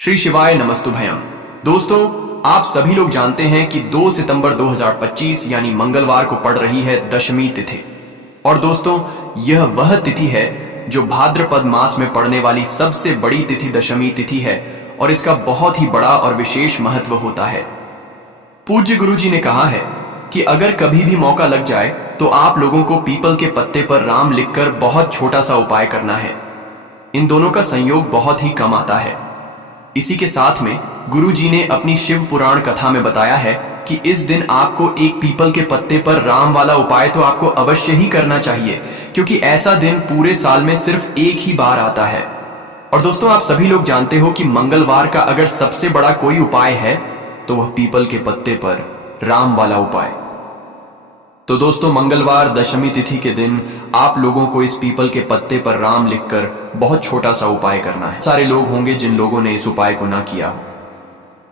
श्री शिवाय नमस्तुभयम। दोस्तों, आप सभी लोग जानते हैं कि 2 सितंबर 2025 यानी मंगलवार को पड़ रही है दशमी तिथि। और दोस्तों, यह वह तिथि है जो भाद्रपद मास में पड़ने वाली सबसे बड़ी तिथि दशमी तिथि है और इसका बहुत ही बड़ा और विशेष महत्व होता है। पूज्य गुरुजी ने कहा है कि अगर कभी भी मौका लग जाए तो आप लोगों को पीपल के पत्ते पर राम लिखकर बहुत छोटा सा उपाय करना है। इन दोनों का संयोग बहुत ही कम आता है। इसी के साथ में गुरुजी ने अपनी शिव पुराण कथा में बताया है कि इस दिन आपको एक पीपल के पत्ते पर राम वाला उपाय तो आपको अवश्य ही करना चाहिए, क्योंकि ऐसा दिन पूरे साल में सिर्फ एक ही बार आता है। और दोस्तों, आप सभी लोग जानते हो कि मंगलवार का अगर सबसे बड़ा कोई उपाय है तो वह पीपल के पत्ते पर राम वाला उपाय। तो दोस्तों, मंगलवार दशमी तिथि के दिन आप लोगों को इस पीपल के पत्ते पर राम लिखकर बहुत छोटा सा उपाय करना है। सारे लोग होंगे जिन लोगों ने इस उपाय को ना किया हो,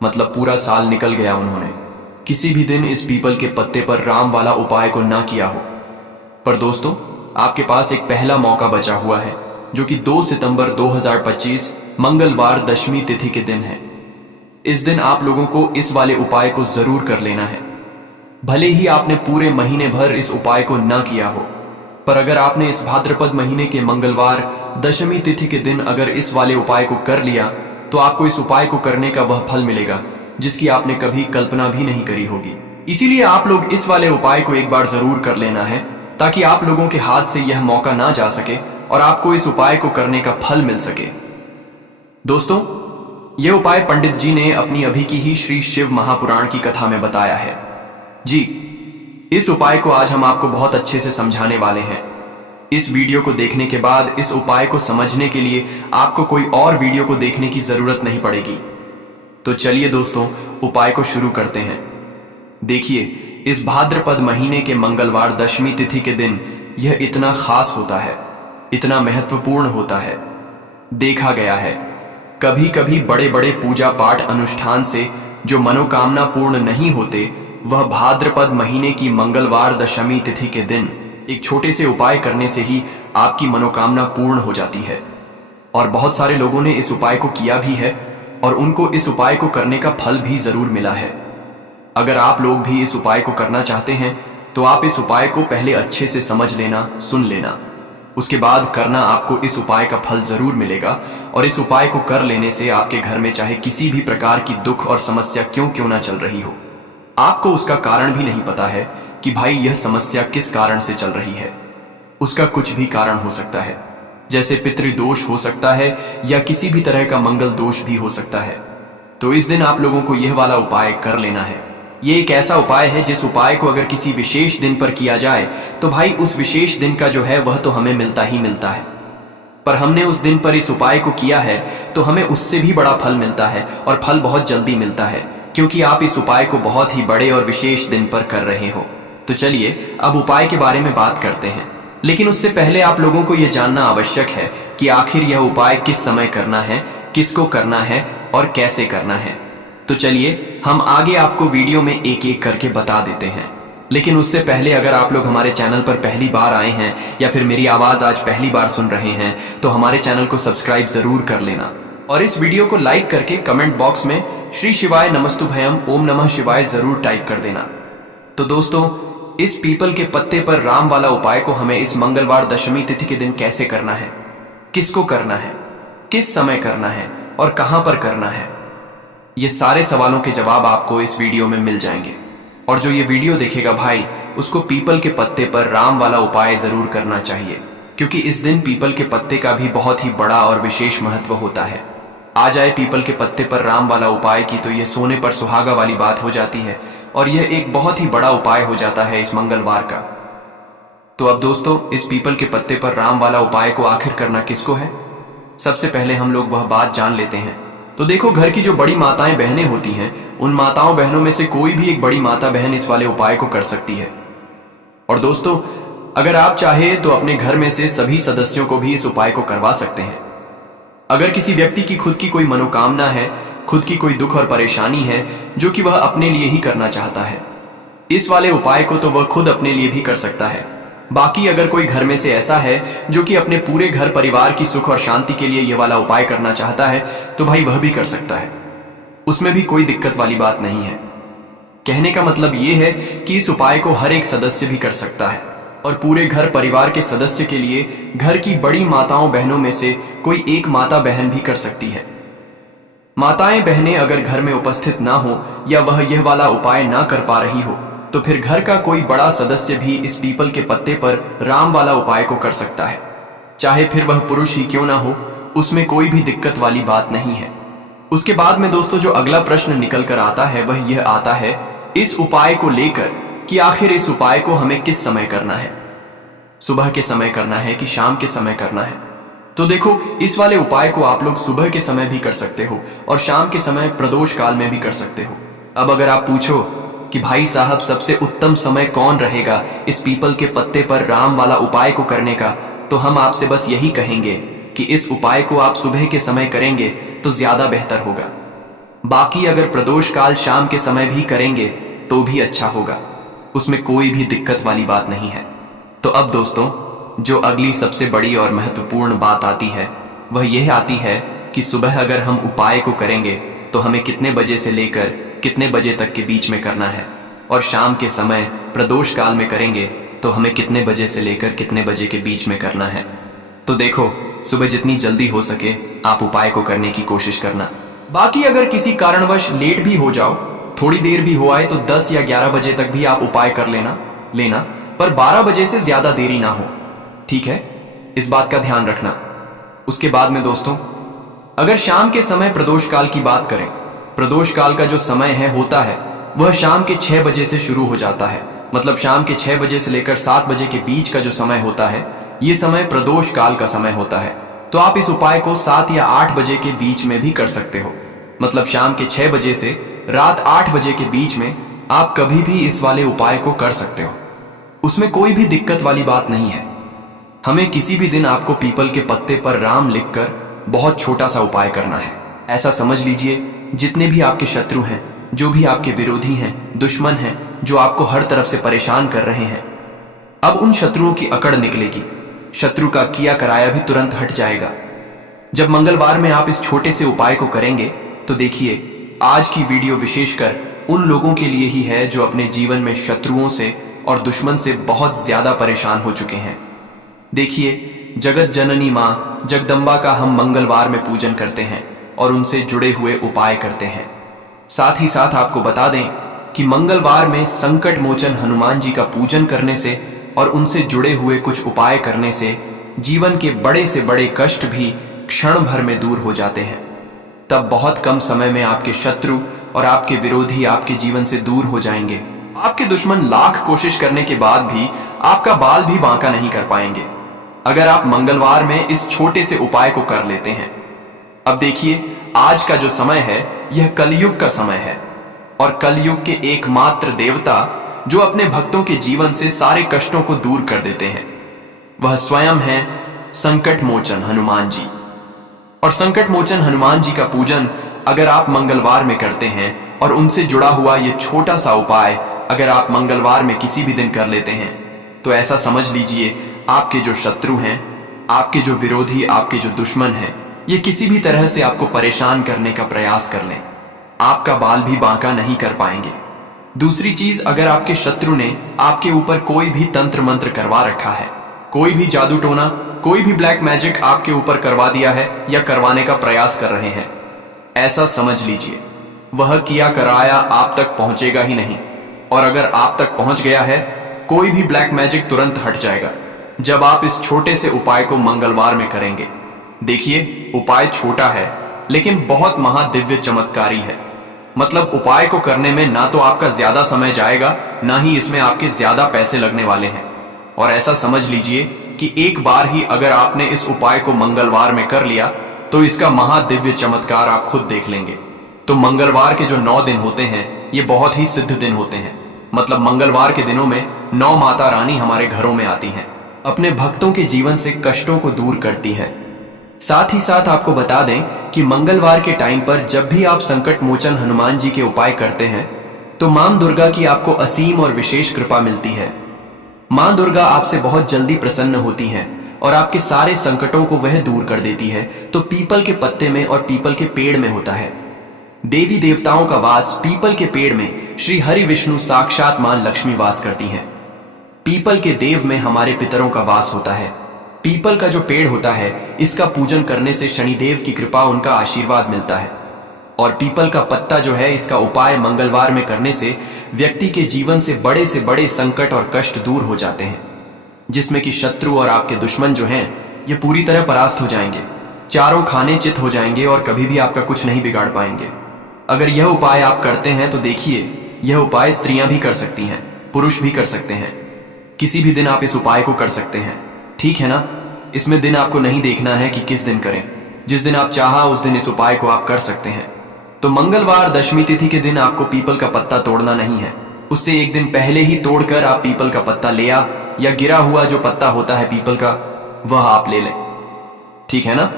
मतलब पूरा साल निकल गया, उन्होंने किसी भी दिन इस पीपल के पत्ते पर राम वाला उपाय को ना किया हो। पर दोस्तों, आपके पास एक पहला मौका बचा हुआ है, जो कि 2 सितंबर 2025 मंगलवार दशमी तिथि के दिन है। इस दिन आप लोगों को इस वाले उपाय को जरूर कर लेना है। भले ही आपने पूरे महीने भर इस उपाय को ना किया हो, पर अगर आपने इस भाद्रपद महीने के मंगलवार दशमी तिथि के दिन अगर इस वाले उपाय को कर लिया तो आपको इस उपाय को करने का वह फल मिलेगा जिसकी आपने कभी कल्पना भी नहीं करी होगी। इसीलिए आप लोग इस वाले उपाय को एक बार जरूर कर लेना है, ताकि आप लोगों के हाथ से यह मौका ना जा सके और आपको इस उपाय को करने का फल मिल सके। दोस्तों, यह उपाय पंडित जी ने अपनी अभी की ही श्री शिव महापुराण की कथा में बताया है। जी, इस उपाय को आज हम आपको बहुत अच्छे से समझाने वाले हैं। इस वीडियो को देखने के बाद इस उपाय को समझने के लिए आपको कोई और वीडियो को देखने की जरूरत नहीं पड़ेगी। तो चलिए दोस्तों, उपाय को शुरू करते हैं। देखिए, इस भाद्रपद महीने के मंगलवार दशमी तिथि के दिन यह इतना खास होता है, इतना महत्वपूर्ण होता है। देखा गया है कभी कभी बड़े बड़े पूजा पाठ अनुष्ठान से जो मनोकामना पूर्ण नहीं होते, वह भाद्रपद महीने की मंगलवार दशमी तिथि के दिन एक छोटे से उपाय करने से ही आपकी मनोकामना पूर्ण हो जाती है। और बहुत सारे लोगों ने इस उपाय को किया भी है और उनको इस उपाय को करने का फल भी जरूर मिला है। अगर आप लोग भी इस उपाय को करना चाहते हैं तो आप इस उपाय को पहले अच्छे से समझ लेना, सुन लेना, उसके बाद करना। आपको इस उपाय का फल जरूर मिलेगा और इस उपाय को कर लेने से आपके घर में चाहे किसी भी प्रकार की दुख और समस्या क्यों ना चल रही हो, आपको उसका कारण भी नहीं पता है कि भाई यह समस्या किस कारण से चल रही है। उसका कुछ भी कारण हो सकता है, जैसे पितृदोष हो सकता है या किसी भी तरह का मंगल दोष भी हो सकता है। तो इस दिन आप लोगों को यह वाला उपाय कर लेना है। यह एक ऐसा उपाय है जिस उपाय को अगर किसी विशेष दिन पर किया जाए तो भाई उस विशेष दिन का जो है वह तो हमें मिलता ही मिलता है। पर हमने उस दिन पर इस उपाय को किया है तो हमें उससे भी बड़ा फल मिलता है, और फल बहुत जल्दी मिलता है, क्योंकि आप इस उपाय को बहुत ही बड़े और विशेष दिन पर कर रहे हो। तो चलिए अब उपाय के बारे में बात करते हैं। लेकिन उससे पहले आप लोगों को यह जानना आवश्यक है कि आखिर यह उपाय किस समय करना है, किसको करना है और कैसे करना है। तो चलिए हम आगे आपको वीडियो में एक एक करके बता देते हैं। लेकिन उससे पहले अगर आप लोग हमारे चैनल पर पहली बार आए हैं या फिर मेरी आवाज आज पहली बार सुन रहे हैं तो हमारे चैनल को सब्सक्राइब जरूर कर लेना और इस वीडियो को लाइक करके कमेंट बॉक्स में श्री शिवाय नमस्तुभयम ओम नमः शिवाय जरूर टाइप कर देना। तो दोस्तों, इस पीपल के पत्ते पर राम वाला उपाय को हमें इस मंगलवार दशमी तिथि के दिन कैसे करना है, किसको करना है, किस समय करना है और कहां पर करना है, ये सारे सवालों के जवाब आपको इस वीडियो में मिल जाएंगे। और जो ये वीडियो देखेगा भाई, उसको पीपल के पत्ते पर राम वाला उपाय जरूर करना चाहिए, क्योंकि इस दिन पीपल के पत्ते का भी बहुत ही बड़ा और विशेष महत्व होता है। आ जाए पीपल के पत्ते पर राम वाला उपाय की तो यह सोने पर सुहागा वाली बात हो जाती है और यह एक बहुत ही बड़ा उपाय हो जाता है इस मंगलवार का। तो अब दोस्तों, इस पीपल के पत्ते पर राम वाला उपाय को आखिर करना किसको है, सबसे पहले हम लोग वह बात जान लेते हैं। तो देखो, घर की जो बड़ी माताएं बहनें होती हैं, उन माताओं बहनों में से कोई भी एक बड़ी माता बहन इस वाले उपाय को कर सकती है। और दोस्तों, अगर आप चाहे तो अपने घर में से सभी सदस्यों को भी इस उपाय को करवा सकते हैं। अगर किसी व्यक्ति की खुद की कोई मनोकामना है, खुद की कोई दुख और परेशानी है जो कि वह अपने लिए ही करना चाहता है, इस वाले उपाय को तो वह खुद अपने लिए भी कर सकता है। बाकी अगर कोई घर में से ऐसा है जो कि अपने पूरे घर परिवार की सुख और शांति के लिए ये वाला उपाय करना चाहता है, तो भाई वह भी कर सकता है, उसमें भी कोई दिक्कत वाली बात नहीं है। कहने का मतलब ये है कि इस उपाय को हर एक सदस्य भी कर सकता है और पूरे घर परिवार के सदस्य के लिए घर की बड़ी माताओं बहनों में से कोई एक माता बहन भी कर सकती है। माताएं बहनें अगर घर में उपस्थित ना हो या वह यह वाला उपाय ना कर पा रही हो, तो फिर घर का कोई बड़ा सदस्य भी इस पीपल के पत्ते पर राम वाला उपाय को कर सकता है, चाहे फिर वह पुरुष ही क्यों ना हो, उसमें कोई भी दिक्कत वाली बात नहीं है। उसके बाद में दोस्तों जो अगला प्रश्न निकल कर आता है वह यह आता है इस उपाय को लेकर कि आखिर इस उपाय को हमें किस समय करना है, सुबह के समय करना है कि शाम के समय करना है। तो देखो, इस वाले उपाय को आप लोग सुबह के समय भी कर सकते हो और शाम के समय प्रदोष काल में भी कर सकते हो। अब अगर आप पूछो कि भाई साहब सबसे उत्तम समय कौन रहेगा इस पीपल के पत्ते पर राम वाला उपाय को करने का, तो हम आपसे बस यही कहेंगे कि इस उपाय को आप सुबह के समय करेंगे तो ज्यादा बेहतर होगा। बाकी अगर प्रदोष काल शाम के समय भी करेंगे तो भी अच्छा होगा, उसमें कोई भी दिक्कत वाली बात नहीं है। तो अब दोस्तों जो अगली सबसे बड़ी और महत्वपूर्ण बात आती है वह यह आती है कि सुबह अगर हम उपाय को करेंगे तो हमें कितने बजे से लेकर कितने बजे तक के बीच में करना है, और शाम के समय प्रदोष काल में करेंगे तो हमें कितने बजे से लेकर कितने बजे के बीच में करना है। तो देखो, सुबह जितनी जल्दी हो सके आप उपाय को करने की कोशिश करना। बाकी अगर किसी कारणवश लेट भी हो जाओ, थोड़ी देर भी हो आए, तो 10 या 11 बजे तक भी आप उपाय कर लेना, पर 12 बजे से ज्यादा देरी ना हो, ठीक है, इस बात का ध्यान रखना। उसके बाद में दोस्तों अगर शाम के समय प्रदोष काल की बात करें, प्रदोष काल का जो समय होता है वह शाम के 6 बजे से शुरू हो जाता है। मतलब शाम के 6 बजे से लेकर 7 बजे के बीच का जो समय होता है, ये समय प्रदोष काल का समय होता है। तो आप इस उपाय को 7 या 8 बजे के बीच में भी कर सकते हो। मतलब शाम के 6 बजे से रात 8 बजे के बीच में आप कभी भी इस वाले उपाय को कर सकते हो, उसमें कोई भी दिक्कत वाली बात नहीं है। हमें किसी भी दिन आपको पीपल के पत्ते पर राम लिखकर बहुत छोटा सा उपाय करना है। ऐसा समझ लीजिए जितने भी आपके शत्रु हैं, जो भी आपके विरोधी हैं, दुश्मन हैं, जो आपको हर तरफ से परेशान कर रहे हैं, अब उन शत्रुओं की अकड़ निकलेगी, शत्रु का किया कराया भी तुरंत हट जाएगा। जब मंगलवार में आप इस छोटे से उपाय को करेंगे तो देखिए आज की वीडियो विशेषकर उन लोगों के लिए ही है जो अपने जीवन में शत्रुओं से और दुश्मन से बहुत ज्यादा परेशान हो चुके हैं। देखिए, जगत जननी माँ जगदम्बा का हम मंगलवार में पूजन करते हैं और उनसे जुड़े हुए उपाय करते हैं। साथ ही साथ आपको बता दें कि मंगलवार में संकट मोचन हनुमान जी का पूजन करने से और उनसे जुड़े हुए कुछ उपाय करने से जीवन के बड़े से बड़े कष्ट भी क्षण भर में दूर हो जाते हैं। तब बहुत कम समय में आपके शत्रु और आपके विरोधी आपके जीवन से दूर हो जाएंगे। आपके दुश्मन लाख कोशिश करने के बाद भी आपका बाल भी बांका नहीं कर पाएंगे, अगर आप मंगलवार में इस छोटे से उपाय को कर लेते हैं। अब देखिए, आज का जो समय है यह कलयुग का समय है, और कलयुग के एकमात्र देवता जो अपने भक्तों के जीवन से सारे कष्टों को दूर कर देते हैं वह स्वयं है संकट मोचन हनुमान जी। और संकट मोचन हनुमान जी का पूजन अगर आप मंगलवार में करते हैं और उनसे जुड़ा हुआ यह छोटा सा उपाय अगर आप मंगलवार में किसी भी दिन कर लेते हैं, तो ऐसा समझ लीजिए आपके जो शत्रु हैं, आपके जो विरोधी, आपके जो दुश्मन हैं, ये किसी भी तरह से आपको परेशान करने का प्रयास कर लें, आपका बाल भी बांका नहीं कर पाएंगे। दूसरी चीज, अगर आपके शत्रु ने आपके ऊपर कोई भी तंत्र मंत्र करवा रखा है, कोई भी जादू टोना, कोई भी ब्लैक मैजिक आपके ऊपर करवा दिया है या करवाने का प्रयास कर रहे हैं, ऐसा समझ लीजिए वह किया कराया आप तक पहुंचेगा ही नहीं। और अगर आप तक पहुंच गया है, कोई भी ब्लैक मैजिक तुरंत हट जाएगा जब आप इस छोटे से उपाय को मंगलवार में करेंगे। देखिए, उपाय छोटा है लेकिन बहुत महादिव्य चमत्कारी है। मतलब उपाय को करने में ना तो आपका ज्यादा समय जाएगा, ना ही इसमें आपके ज्यादा पैसे लगने वाले हैं। और ऐसा समझ लीजिए कि एक बार ही अगर आपने इस उपाय को मंगलवार में कर लिया तो इसका महादिव्य चमत्कार आप खुद देख लेंगे। तो मंगलवार के जो 9 दिन होते हैं ये बहुत ही सिद्ध दिन होते हैं। मतलब मंगलवार के दिनों में 9 माता रानी हमारे घरों में आती हैं, अपने भक्तों के जीवन से कष्टों को दूर करती हैं। साथ ही साथ आपको बता दें कि मंगलवार के टाइम पर जब भी आप संकट मोचन हनुमान जी के उपाय करते हैं तो मां दुर्गा की आपको असीम और विशेष कृपा मिलती है। मां दुर्गा आपसे बहुत जल्दी प्रसन्न होती हैं और आपके सारे संकटों को वह दूर कर देती है, तो पीपल के पत्ते में और पीपल के पेड़ में होता है। देवी देवताओं का वास पीपल के पेड़ में श्री हरि विष्णु साक्षात मां लक्ष्मी वास करती हैं। पीपल के देव में हमारे पितरों का वास होता है। पीपल का जो पेड़ होता है, इसका पूजन करने से शनिदेव की कृपा, उनका आशीर्वाद मिलता है। और पीपल का पत्ता जो है, इसका उपाय मंगलवार में करने से व्यक्ति के जीवन से बड़े संकट और कष्ट दूर हो जाते हैं, जिसमें कि शत्रु और आपके दुश्मन जो हैं, ये पूरी तरह परास्त हो जाएंगे, चारों खाने चित हो जाएंगे और कभी भी आपका कुछ नहीं बिगाड़ पाएंगे। अगर यह उपाय आप करते हैं तो देखिए, यह उपाय स्त्रियां भी कर सकती हैं, पुरुष भी कर सकते हैं। किसी भी दिन आप इस उपाय को कर सकते हैं, ठीक है ना। इसमें दिन आपको नहीं देखना है कि किस दिन करें, जिस दिन आप चाहा उस दिन इस उपाय को आप कर सकते हैं। तो मंगलवार दशमी तिथि के दिन आपको पीपल का पत्ता तोड़ना नहीं है, उससे एक दिन पहले ही तोड़कर आप पीपल का पत्ता ले आ, या गिरा हुआ जो पत्ता होता है पीपल का, वह आप ले लें, ठीक है ना।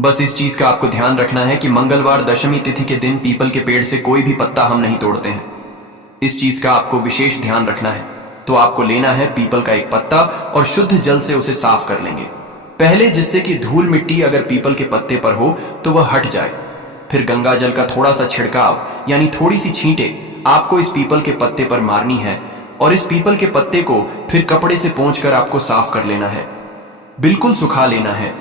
बस इस चीज का आपको ध्यान रखना है कि मंगलवार दशमी तिथि के दिन पीपल के पेड़ से कोई भी पत्ता हम नहीं तोड़ते हैं। इस चीज का आपको विशेष ध्यान रखना है। तो आपको लेना है पीपल का एक पत्ता और शुद्ध जल से उसे साफ कर लेंगे पहले, जिससे कि धूल मिट्टी अगर पीपल के पत्ते पर हो तो वह हट जाए। फिर गंगा जल का थोड़ा सा छिड़काव, यानी थोड़ी सी छींटे आपको इस पीपल के पत्ते पर मारनी है, और इस पीपल के पत्ते को फिर कपड़े से पोंछकर आपको साफ कर लेना है, बिल्कुल सुखा लेना है।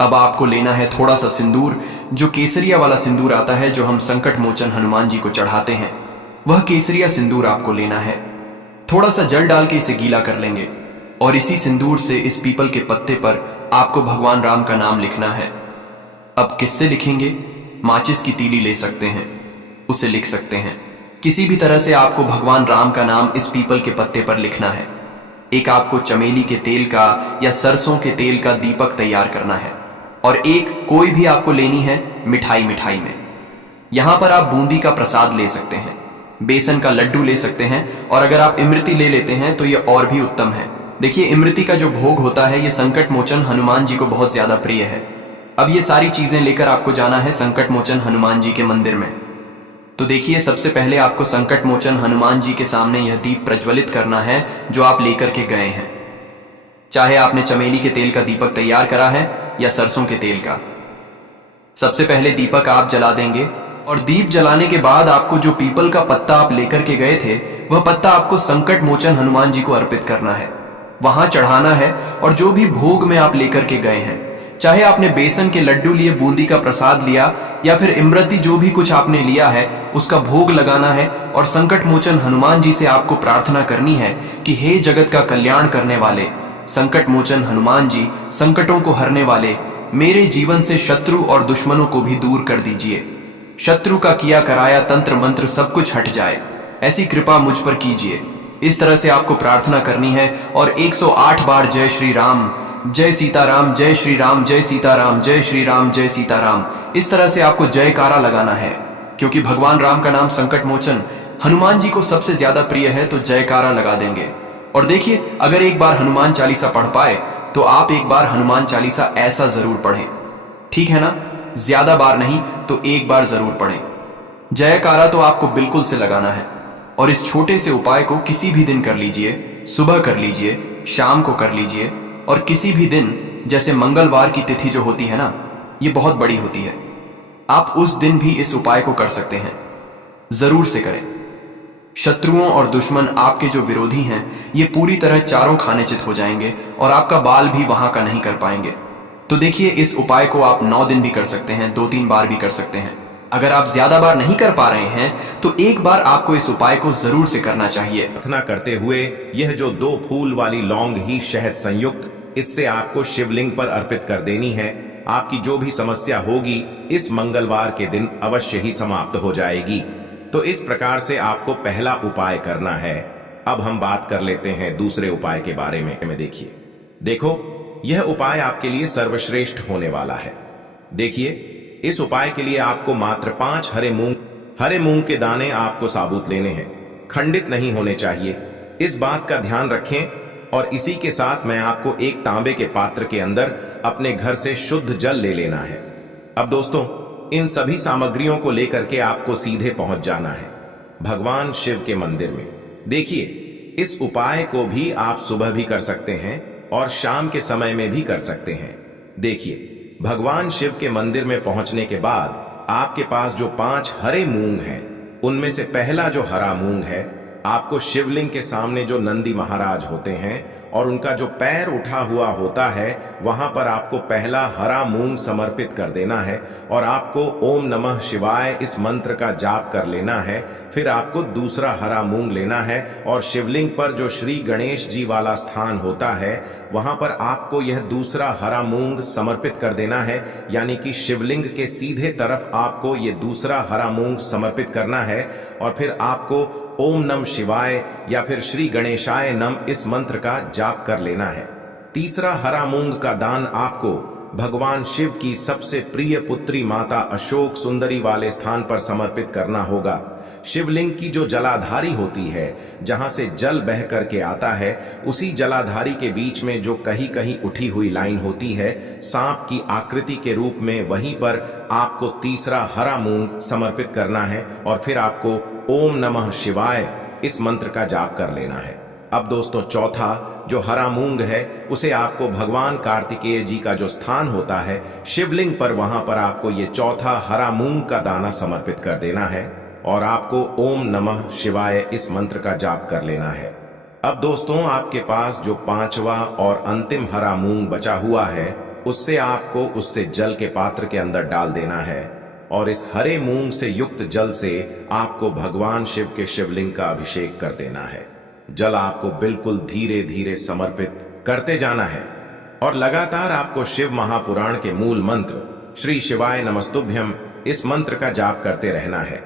अब आपको लेना है थोड़ा सा सिंदूर, जो केसरिया वाला सिंदूर आता है, जो हम संकट मोचन हनुमान जी को चढ़ाते हैं, वह केसरिया सिंदूर आपको लेना है। थोड़ा सा जल डाल के इसे गीला कर लेंगे और इसी सिंदूर से इस पीपल के पत्ते पर आपको भगवान राम का नाम लिखना है। अब किससे लिखेंगे? माचिस की तीली ले सकते हैं, उसे लिख सकते हैं। किसी भी तरह से आपको भगवान राम का नाम इस पीपल के पत्ते पर लिखना है। एक आपको चमेली के तेल का या सरसों के तेल का दीपक तैयार करना है, और एक कोई भी आपको लेनी है मिठाई में। यहां पर आप बूंदी का प्रसाद ले सकते हैं, बेसन का लड्डू ले सकते हैं, और अगर आप इमरती ले लेते हैं तो यह और भी उत्तम है। देखिए, इमरती का जो भोग होता है, यह संकट मोचन हनुमान जी को बहुत ज्यादा प्रिय है। अब ये सारी चीजें लेकर आपको जाना है संकट मोचन हनुमान जी के मंदिर में। तो देखिए, सबसे पहले आपको संकट मोचन हनुमान जी के सामने यह दीप प्रज्वलित करना है जो आप लेकर के गए हैं। चाहे आपने चमेली के तेल का दीपक तैयार करा है या सरसों के तेल का। सबसे पहले दीपक आप जला देंगे, और दीप जलाने के बाद आपको जो पीपल का पत्ता आप लेकर के गए थे, वह पत्ता आपको संकट मोचन हनुमान जी को अर्पित करना है, वहां चढ़ाना है। और जो भी भोग में आप लेकर के गए हैं, चाहे आपने बेसन के लड्डू लिए, बूंदी का प्रसाद लिया, या फिर इमरती, जो भी कुछ आपने लिया है उसका भोग लगाना है। और संकट मोचन हनुमान जी से आपको प्रार्थना करनी है कि हे जगत का कल्याण करने वाले संकट मोचन हनुमान जी, संकटों को हरने वाले, मेरे जीवन से शत्रु और दुश्मनों को भी दूर कर दीजिए। शत्रु का किया कराया तंत्र मंत्र सब कुछ हट जाए, ऐसी कृपा मुझ पर कीजिए। इस तरह से आपको प्रार्थना करनी है, और 108 बार जय श्री राम, जय सीताराम, जय श्री राम, जय सीताराम, जय श्री राम, जय सीताराम, इस तरह से आपको जयकारा लगाना है। क्योंकि भगवान राम का नाम संकट मोचन हनुमान जी को सबसे ज्यादा प्रिय है, तो जयकारा लगा देंगे। और देखिए, अगर एक बार हनुमान चालीसा पढ़ पाए तो आप एक बार हनुमान चालीसा ऐसा जरूर पढ़ें, ठीक है ना। ज्यादा बार नहीं तो एक बार जरूर पढ़ें। जयकारा तो आपको बिल्कुल से लगाना है। और इस छोटे से उपाय को किसी भी दिन कर लीजिए, सुबह कर लीजिए, शाम को कर लीजिए, और किसी भी दिन, जैसे मंगलवार की तिथि जो होती है ना, ये बहुत बड़ी होती है, आप उस दिन भी इस उपाय को कर सकते हैं। जरूर से करें। शत्रुओं और दुश्मन, आपके जो विरोधी हैं, ये पूरी तरह चारों खाने चित हो जाएंगे, और आपका बाल भी वहां का नहीं कर पाएंगे। तो देखिए, इस उपाय को आप 9 दिन भी कर सकते हैं, 2-3 बार भी कर सकते हैं। अगर आप ज्यादा बार नहीं कर पा रहे हैं तो एक बार आपको इस उपाय को जरूर से करना चाहिए। प्रार्थना करते हुए यह जो 2 फूल वाली लौंग ही शहद संयुक्त, इससे आपको शिवलिंग पर अर्पित कर देनी है। आपकी जो भी समस्या होगी इस मंगलवार के दिन अवश्य ही समाप्त हो जाएगी। तो इस प्रकार से आपको पहला उपाय करना है। अब हम बात कर लेते हैं दूसरे उपाय के बारे में। देखो, यह उपाय आपके लिए सर्वश्रेष्ठ होने वाला है। देखिए, इस उपाय के लिए आपको मात्र 5 हरे मूंग के दाने आपको साबुत लेने हैं, खंडित नहीं होने चाहिए। इस बात का ध्यान रखें। और इसी के साथ मैं आपको एक तांबे के पात्र के अंदर अपने घर से शुद्ध जल ले लेना है। अब दोस्तों, इन सभी सामग्रियों को लेकर के आपको सीधे पहुंच जाना है भगवान शिव के मंदिर में। देखिए, इस उपाय को भी आप सुबह भी कर सकते हैं और शाम के समय में भी कर सकते हैं। देखिए, भगवान शिव के मंदिर में पहुंचने के बाद आपके पास जो 5 हरे मूंग हैं, उनमें से पहला जो हरा मूंग है, आपको शिवलिंग के सामने जो नंदी महाराज होते हैं और उनका जो पैर उठा हुआ होता है, वहां पर आपको पहला हरा मूंग समर्पित कर देना है और आपको ओम नमः शिवाय इस मंत्र का जाप कर लेना है। फिर आपको दूसरा हरा मूंग लेना है और शिवलिंग पर जो श्री गणेश जी वाला स्थान होता है, वहां पर आपको यह दूसरा हरा मूंग समर्पित कर देना है। यानी कि शिवलिंग के सीधे तरफ आपको यह दूसरा हरा मूंग समर्पित करना है और फिर आपको ओम नम शिवाय या फिर श्री गणेशाय नम इस मंत्र का जाप कर लेना है। तीसरा हरा मूंग का दान आपको भगवान शिव की सबसे प्रिय पुत्री माता अशोक सुंदरी वाले स्थान पर समर्पित करना होगा। शिवलिंग की जो जलाधारी होती है, जहां से जल बह करके आता है, उसी जलाधारी के बीच में जो कहीं कहीं उठी हुई लाइन होती है सांप की आकृति के रूप में, वहीं पर आपको तीसरा हरा मूंग समर्पित करना है और फिर आपको ओम नमः शिवाय इस मंत्र का जाप कर लेना है। अब दोस्तों, चौथा जो हरा मूंग है, उसे आपको भगवान कार्तिकेय जी का जो स्थान होता है शिवलिंग पर, वहां पर आपको ये चौथा हरा मूंग का दाना समर्पित कर देना है और आपको ओम नमः शिवाय इस मंत्र का जाप कर लेना है। अब दोस्तों, आपके पास जो 5वां और अंतिम हरा मूंग बचा हुआ है, उससे आपको उससे जल के पात्र के अंदर डाल देना है और इस हरे मूंग से युक्त जल से आपको भगवान शिव के शिवलिंग का अभिषेक कर देना है। जल आपको बिल्कुल धीरे धीरे समर्पित करते जाना है और लगातार आपको शिव महापुराण के मूल मंत्र श्री शिवाय नमस्तुभ्यम इस मंत्र का जाप करते रहना है।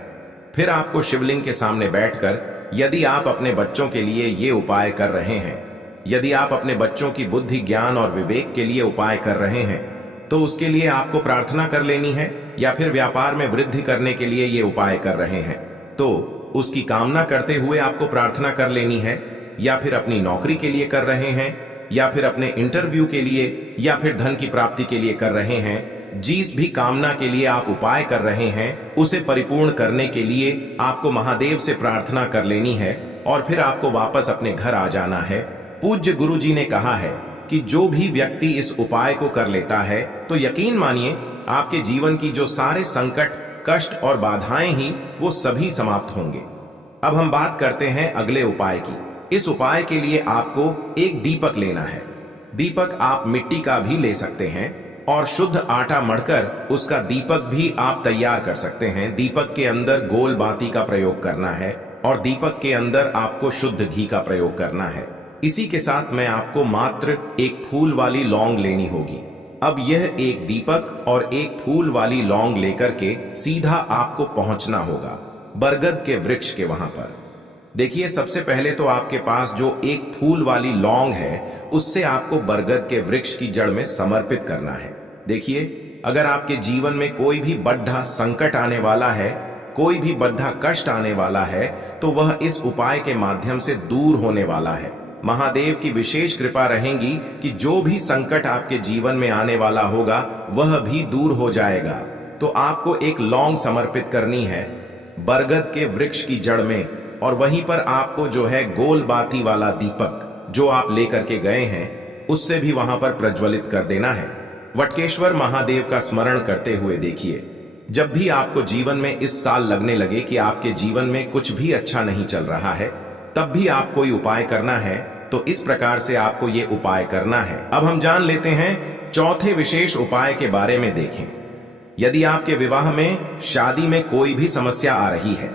फिर आपको शिवलिंग के सामने बैठकर, यदि आप अपने बच्चों के लिए ये उपाय कर रहे हैं, यदि आप अपने बच्चों की बुद्धि ज्ञान और विवेक के लिए उपाय कर रहे हैं, तो उसके लिए आपको प्रार्थना कर लेनी है। या फिर व्यापार में वृद्धि करने के लिए ये उपाय कर रहे हैं, तो उसकी कामना करते हुए आपको प्रार्थना कर लेनी है। या फिर अपनी नौकरी के लिए कर रहे हैं, या फिर अपने इंटरव्यू के लिए, या फिर धन की प्राप्ति के लिए कर रहे हैं, जिस भी कामना के लिए आप उपाय कर रहे हैं, उसे परिपूर्ण करने के लिए आपको महादेव से प्रार्थना कर लेनी है और फिर आपको वापस अपने घर आ जाना है। पूज्य गुरु जी ने कहा है कि जो भी व्यक्ति इस उपाय को कर लेता है, तो यकीन मानिए आपके जीवन की जो सारे संकट, कष्ट और बाधाएं ही, वो सभी समाप्त होंगे। अब हम बात करते हैं अगले उपाय की। इस उपाय के लिए आपको एक दीपक लेना है। दीपक आप मिट्टी का भी ले सकते हैं और शुद्ध आटा मढ़कर उसका दीपक भी आप तैयार कर सकते हैं। दीपक के अंदर गोल बाती का प्रयोग करना है और दीपक के अंदर आपको शुद्ध घी का प्रयोग करना है। इसी के साथ में आपको मात्र एक फूल वाली लौंग लेनी होगी। अब यह एक दीपक और एक फूल वाली लौंग लेकर के सीधा आपको पहुंचना होगा बरगद के वृक्ष के वहां पर। देखिए, सबसे पहले तो आपके पास जो एक फूल वाली लौंग है, उससे आपको बरगद के वृक्ष की जड़ में समर्पित करना है। देखिए, अगर आपके जीवन में कोई भी बड़ा संकट आने वाला है, कोई भी बड़ा कष्ट आने वाला है, तो वह इस उपाय के माध्यम से दूर होने वाला है। महादेव की विशेष कृपा रहेगी कि जो भी संकट आपके जीवन में आने वाला होगा, वह भी दूर हो जाएगा। तो आपको एक लौंग समर्पित करनी है बरगद के वृक्ष की जड़ में और वहीं पर आपको जो है गोल बाती वाला दीपक जो आप लेकर के गए हैं, उससे भी वहां पर प्रज्वलित कर देना है। वटकेश्वर महादेव का स्मरण करते हुए देखिए, जब भी आपको जीवन में इस साल लगने लगे कि आपके जीवन में कुछ भी अच्छा नहीं चल रहा है, तब भी आप कोई उपाय करना है, तो इस प्रकार से आपको ये उपाय करना है। अब हम जान लेते हैं चौथे विशेष उपाय के बारे में। देखें, यदि आपके विवाह में, शादी में कोई भी समस्या आ रही है,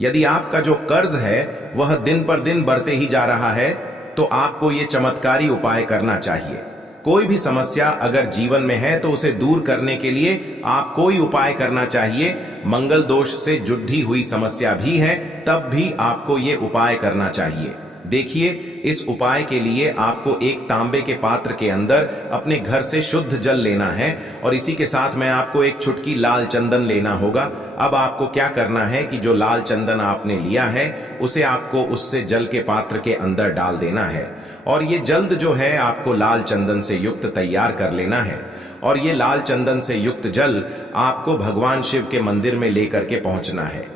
यदि आपका जो कर्ज है वह दिन पर दिन बढ़ते ही जा रहा है, तो आपको ये चमत्कारी उपाय करना चाहिए। कोई भी समस्या अगर जीवन में है, तो उसे दूर करने के लिए आप कोई उपाय करना चाहिए। मंगल दोष से जुड़ी हुई समस्या भी है, तब भी आपको ये उपाय करना चाहिए। देखिए, इस उपाय के लिए आपको एक तांबे के पात्र के अंदर अपने घर से शुद्ध जल लेना है और इसी के साथ में आपको एक चुटकी लाल चंदन लेना होगा। अब आपको क्या करना है कि जो लाल चंदन आपने लिया है, उसे आपको उससे जल के पात्र के अंदर डाल देना है और ये जल्द जो है आपको लाल चंदन से युक्त तैयार कर लेना है। और ये लाल चंदन से युक्त जल आपको भगवान शिव के मंदिर में लेकर के पहुंचना है।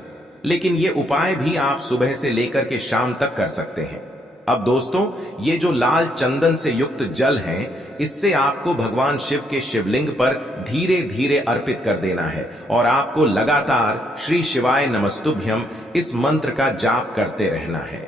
लेकिन ये उपाय भी आप सुबह से लेकर के शाम तक कर सकते हैं। अब दोस्तों, ये जो लाल चंदन से युक्त जल है, इससे आपको भगवान शिव के शिवलिंग पर धीरे धीरे अर्पित कर देना है और आपको लगातार श्री शिवाय नमस्तुभ्यम इस मंत्र का जाप करते रहना है।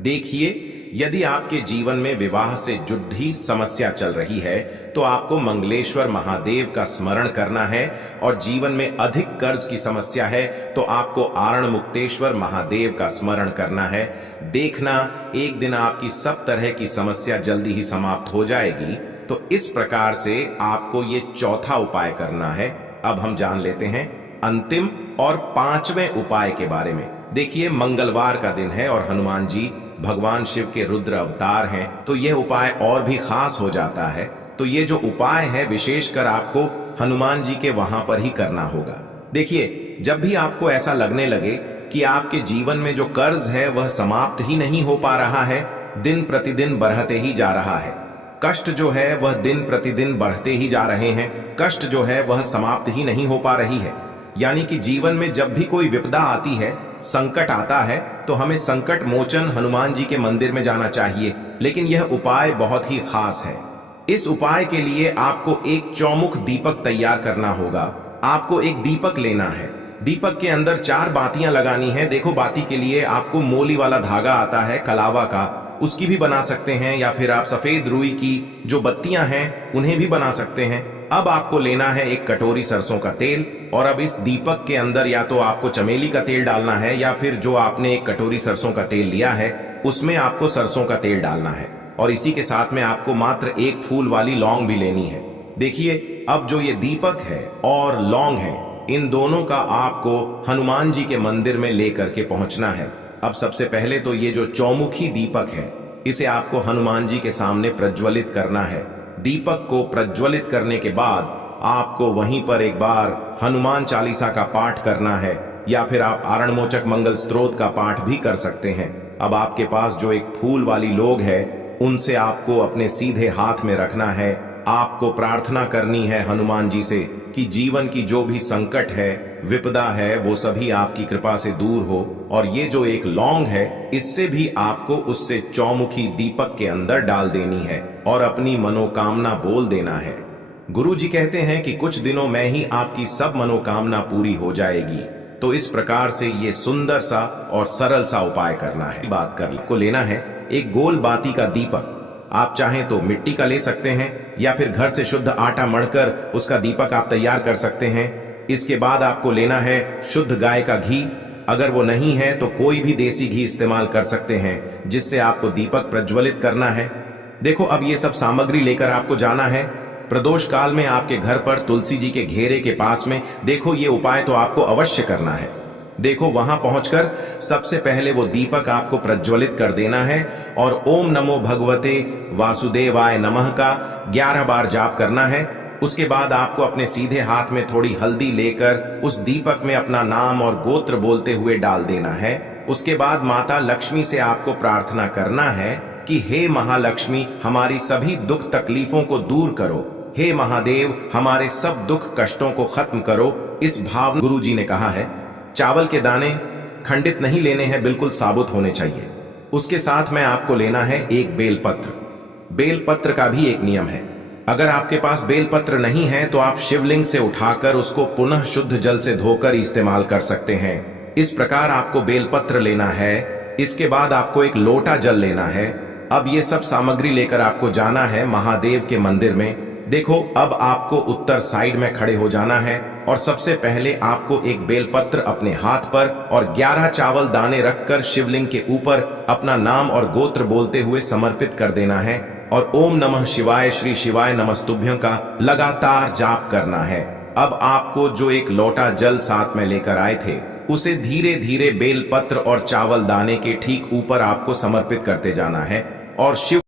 देखिए, यदि आपके जीवन में विवाह से जुड़ी समस्या चल रही है तो आपको मंगलेश्वर महादेव का स्मरण करना है, और जीवन में अधिक कर्ज की समस्या है तो आपको आरण मुक्तेश्वर महादेव का स्मरण करना है। देखना, एक दिन आपकी सब तरह की समस्या जल्दी ही समाप्त हो जाएगी। तो इस प्रकार से आपको ये चौथा उपाय करना है। अब हम जान लेते हैं अंतिम और पांचवें उपाय के बारे में। देखिए, मंगलवार का दिन है और हनुमान जी भगवान शिव के रुद्र अवतार हैं, तो यह उपाय और भी खास हो जाता है। तो ये जो उपाय है, विशेषकर आपको हनुमान जी के वहां पर ही करना होगा। देखिए, जब भी आपको ऐसा लगने लगे कि आपके जीवन में जो कर्ज है वह समाप्त ही नहीं हो पा रहा है, दिन प्रतिदिन बढ़ते ही जा रहा है, कष्ट जो है वह दिन प्रतिदिन बढ़ते ही जा रहे हैं, कष्ट जो है वह समाप्त ही नहीं हो पा रही है, यानी कि जीवन में जब भी कोई विपदा आती है, संकट आता है, तो हमें संकट मोचन हनुमान जी के मंदिर में जाना चाहिए। लेकिन यह उपाय बहुत ही खास है। इस उपाय के लिए आपको एक चौमुख दीपक तैयार करना होगा। आपको एक दीपक लेना है, दीपक के अंदर 4 बातियां लगानी है। देखो, बाती के लिए आपको मोली वाला धागा आता है कलावा का, उसकी भी बना सकते हैं, या फिर आप सफेद रुई की जो बत्तियां हैं उन्हें भी बना सकते हैं। अब आपको लेना है एक कटोरी सरसों का तेल, और अब इस दीपक के अंदर या तो आपको चमेली का तेल डालना है, या फिर जो आपने एक कटोरी सरसों का तेल लिया है उसमें आपको सरसों का तेल डालना है, और इसी के साथ में आपको मात्र एक फूल वाली लौंग भी लेनी है। देखिए, अब जो ये दीपक है और लौंग है, इन दोनों का आपको हनुमान जी के मंदिर में लेकर के पहुंचना है। अब सबसे पहले तो ये जो चौमुखी दीपक है, इसे आपको हनुमान जी के सामने प्रज्वलित करना है। दीपक को प्रज्वलित करने के बाद आपको वहीं पर एक बार हनुमान चालीसा का पाठ करना है, या फिर आप आरणमोचक मंगल स्तोत्र का पाठ भी कर सकते हैं। अब आपके पास जो एक फूल वाली लोग है, उनसे आपको अपने सीधे हाथ में रखना है। आपको प्रार्थना करनी है हनुमान जी से कि जीवन की जो भी संकट है, विपदा है, वो सभी आपकी कृपा से दूर हो। और ये जो एक लौंग है, इससे भी आपको उससे चौमुखी दीपक के अंदर डाल देनी है और अपनी मनोकामना बोल देना है। गुरु जी कहते हैं कि कुछ दिनों में ही आपकी सब मनोकामना पूरी हो जाएगी। तो इस प्रकार से ये सुंदर सा और सरल सा उपाय करना है। बात कर को लेना है एक गोल बाती का दीपक। आप चाहें तो मिट्टी का ले सकते हैं, या फिर घर से शुद्ध आटा मढ़कर उसका दीपक आप तैयार कर सकते हैं। इसके बाद आपको लेना है शुद्ध गाय का घी। अगर वो नहीं है तो कोई भी देसी घी इस्तेमाल कर सकते हैं, जिससे आपको दीपक प्रज्वलित करना है। देखो, अब ये सब सामग्री लेकर आपको जाना है प्रदोष काल में आपके घर पर तुलसी जी के घेरे के पास में। देखो, ये उपाय तो आपको अवश्य करना है। देखो, वहां पहुंचकर सबसे पहले वो दीपक आपको प्रज्वलित कर देना है और ओम नमो भगवते वासुदेवाय नमः का 11 बार जाप करना है। उसके बाद आपको अपने सीधे हाथ में थोड़ी हल्दी लेकर उस दीपक में अपना नाम और गोत्र बोलते हुए डाल देना है। उसके बाद माता लक्ष्मी से आपको प्रार्थना करना है कि हे महालक्ष्मी, हमारी सभी दुख तकलीफों को दूर करो। हे महादेव, हमारे सब दुख कष्टों को खत्म करो। इस भाव गुरु जी ने कहा है। चावल के दाने खंडित नहीं लेने हैं, बिल्कुल साबुत होने चाहिए। उसके साथ में आपको लेना है एक बेलपत्र। बेलपत्र का भी एक नियम है, अगर आपके पास बेलपत्र नहीं है तो आप शिवलिंग से उठाकर उसको पुनः शुद्ध जल से धोकर इस्तेमाल कर सकते हैं। इस प्रकार आपको बेलपत्र लेना है। इसके बाद आपको एक लोटा जल लेना है। अब ये सब सामग्री लेकर आपको जाना है महादेव के मंदिर में। देखो, अब आपको उत्तर साइड में खड़े हो जाना है और सबसे पहले आपको एक बेलपत्र अपने हाथ पर और 11 चावल दाने रखकर शिवलिंग के ऊपर अपना नाम और गोत्र बोलते हुए समर्पित कर देना है और ओम नमः शिवाय श्री शिवाय नमस्तुभ्यं का लगातार जाप करना है। अब आपको जो एक लोटा जल साथ में लेकर आए थे, उसे धीरे धीरे बेलपत्र और चावल दाने के ठीक ऊपर आपको समर्पित करते जाना है और शिव